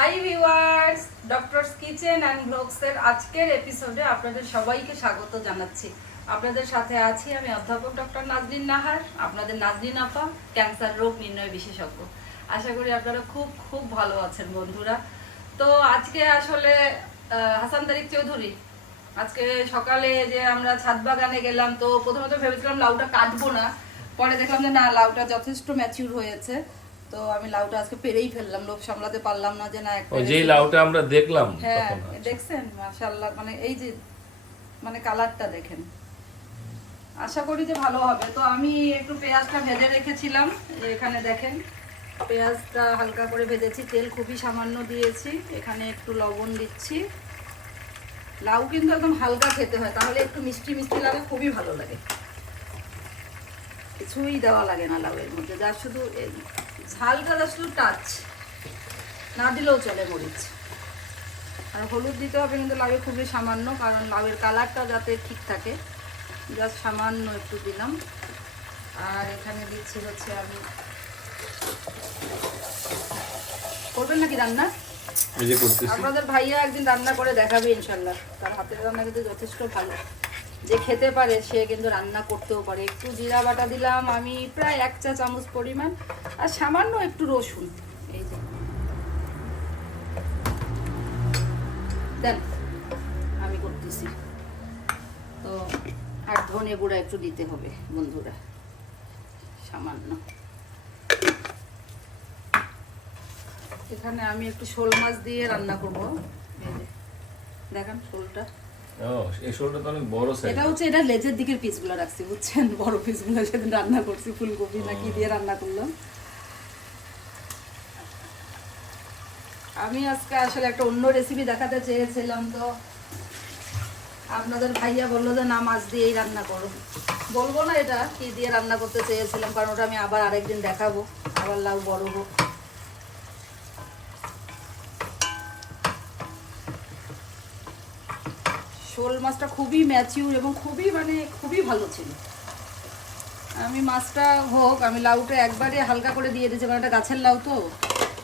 Hi viewers doctors kitchen and ব্লগসের আজকের এপিসোডে আপনাদের সবাইকে স্বাগত জানাচ্ছি। আপনাদের সাথে আছি আমি অধ্যাপক ডক্টর নাজরিন নাহার, আপনাদের নাজরিন আপা ক্যান্সার রোগ নির্ণয় বিশেষজ্ঞ। আশা করি আপনারা খুব খুব ভালো আছেন বন্ধুরা। তো আজকে আসলে হাসান তারিক চৌধুরী, আজকে সকালে যে আমরা ছাদ বাগানে গেলাম, তো প্রথমত ভেবেছিলাম লাউটা কাটবো না, পরে দেখলাম যে না, লাউটা যথেষ্ট ম্যাচিউর হয়েছে। তো আমি লাউটা আজকে পেরেই ফেললাম লোভ সামলাতে পারলাম না যে না লাউটা আমরা দেখলাম হ্যাঁ দেখছেন? মাশাআল্লাহ মানে এই যে মানে কালারটা দেখেন। আশা করি যে ভালো হবে। তো আমি একটু পেঁয়াজটা ভেজে রেখেছিলাম এখানে দেখেন পেঁয়াজটা হালকা করে ভেজেছি তেল খুবই সামান্য দিয়েছি এখানে একটু লবণ দিচ্ছি। লাউ কিন্তু একদম হালকা খেতে হয় তাহলে একটু মিষ্টি মিষ্টি লাগে খুবই ভালো লাগে। কিছুই দেওয়া লাগে না লাউয়ের মধ্যে যা শুধু যা শুধু টাচ। না দিলেও চলে মরিচ। আর হলুদ দিতে হবে কিন্তু লাউয়ে খুবই সামান্য কারণ লাউয়ের কালারটা যাতে ঠিক থাকে। জাস্ট সামান্য একটু দিলাম। আর এখানে দিচ্ছি হচ্ছে আমি করবেন নাকি রান্না? আপনাদের ভাইয়া একদিন রান্না করে দেখাবে ইনশাল্লাহ। তার হাতের রান্না কিন্তু যথেষ্ট ভালো। যে খেতে পারে, সে কিন্তু রান্না করতেও পারে। একটু জিরা বাটা দিলাম, আমি প্রায় এক চা চামচ পরিমাণ, আর সামান্য একটু রসুন। এই যে। দেন, আমি করতেছি। তো, আর ধনে গুঁড়া একটু দিতে হবে বন্ধুরা, সামান্য। এখানে আমি একটু শোল মাছ দিয়ে রান্না করব। দেখেন শোলটা। আমি আজকে আসলে একটা অন্য রেসিপি দেখাতে চেয়েছিলাম তো। আপনাদের ভাইয়া বলল যে, না, মাছ দিয়েই রান্না করো। বলব না এটা, কি দিয়ে রান্না করতে চেয়েছিলাম, কারণ ওটা আমি আবার আরেকদিন দেখাবো। আবার লাউ বড় হোক। শোল মাছটা খুবই ম্যাচিউর এবং খুবই মানে খুবই ভালো ছিল। আমি মাছটা হোক, আমি লাউটা একবারে হালকা করে দিয়ে দিয়েছি, কারণ এটা গাছের লাউ তো,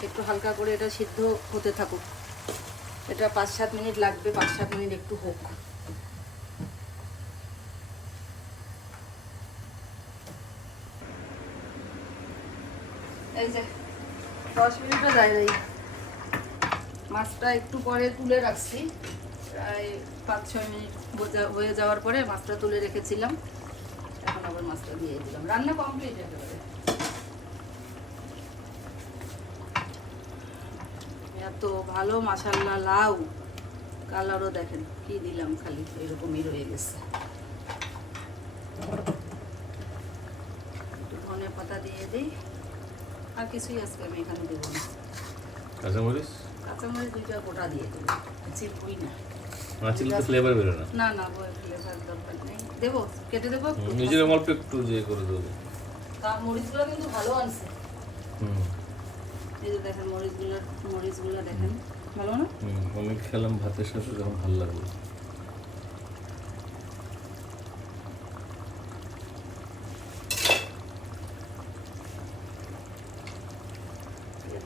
একটু হালকা করে এটা সিদ্ধ হতে থাকুক। এটা পাঁচ সাত মিনিট লাগবে, পাঁচ সাত মিনিট একটু হোক। এই যে, দশ মিনিটও যায় মাছটা একটু পরে তুলে রাখছি। প্রায় পাঁচ ছয় মিনিট হয়ে যাওয়ার পরে মাছটা তুলে রেখেছিলাম। এখন আবার মাছটা দিয়ে দিলাম। রান্না কমপ্লিট একেবারে এত ভালো মাসাল্লা লাউ। কালারও দেখেন, কি দিলাম খালি, এরকমই রয়ে গেছে। ধনে পাতা দিয়ে দিই। আর কিছুই আজকে আমি এখানে দেবো না। কাঁচামরিচ? কাঁচামরিচ দুইটা গোটা দিয়ে দেবো। চিরকুই না। মাছিল তো ফ্লেভার বেরো না। না না বই ফ্লেভার দরকার নেই। দেবো কেটে দেবো? নিজের অল্প একটু যে করে দেবো। তা মরিচগুলো কিন্তু ভালো আনছে। হুম। এই যে দেখেন মরিচগুলো মরিচগুলো দেখেন। ভালো না? হুম আমি খেলাম ভাতের সাথে যখন ভালো লাগল।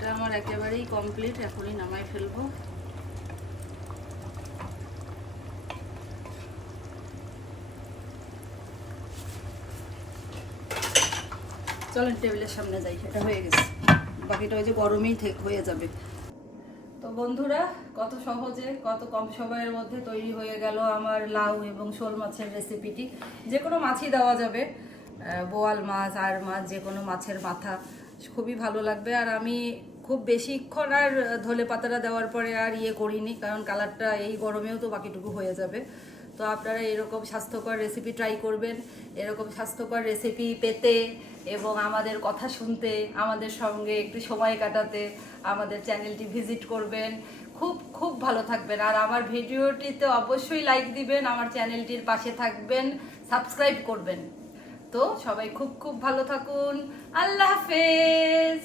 এটা আমার একেবারেই কমপ্লিট এখনই নামাই ফেলব। চলেন টেবিলের সামনে যাই, এটা হয়ে গেছে। বাকিটা ওই যে গরমেই হয়ে যাবে। তো বন্ধুরা, কত সহজে, কত কম সময়ের মধ্যে তৈরি হয়ে গেল আমার লাউ এবং শোল মাছের রেসিপিটি যে কোনো মাছই দেওয়া যাবে। বোয়াল মাছ, আর মাছ, যে কোনো মাছের মাথা, খুবই ভালো লাগবে। আর আমি খুব বেশিক্ষণ আর ধলে পাতাটা দেওয়ার পরে আর ইয়ে করিনি, কারণ কালারটা এই গরমেও তো বাকিটুকু হয়ে যাবে। তো আপনারা এরকম স্বাস্থ্যকর রেসিপি ট্রাই করবেন, এরকম স্বাস্থ্যকর রেসিপি পেতে এবং আমাদের কথা শুনতে, আমাদের সঙ্গে একটু সময় কাটাতে আমাদের চ্যানেলটি ভিজিট করবেন। খুব খুব ভালো থাকবেন। আর আমার ভিডিওটিতে অবশ্যই লাইক দিবেন, আমার চ্যানেলটির পাশে থাকবেন সাবস্ক্রাইব করবেন। তো সবাই খুব খুব ভালো থাকুন। আল্লাহ হাফেজ!